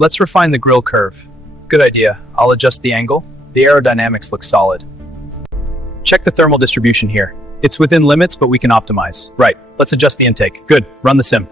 Let's refine the grill curve. Good idea. I'll adjust the angle. The aerodynamics look solid. Check the thermal distribution here. It's within limits, but we can optimize. Right, let's adjust the intake. Good, run the sim.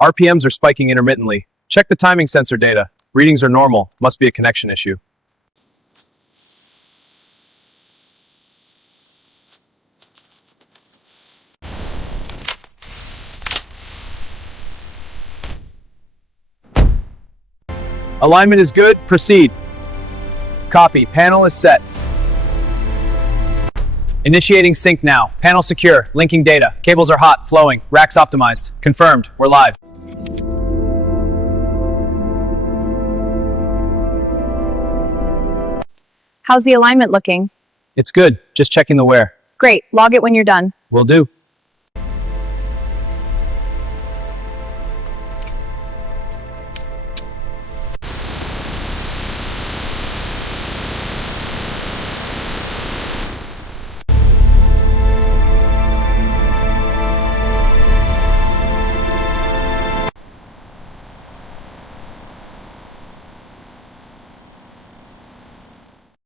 RPMs are spiking intermittently. Check the timing sensor data. Readings are normal. Must be a connection issue. Alignment is good. Proceed. Copy. Panel is set. Initiating sync now. Panel secure. Linking data. Cables are hot, flowing. Racks optimized. Confirmed. We're live. How's the alignment looking? It's good. Just checking the wear. Great, log it when you're done. Will do.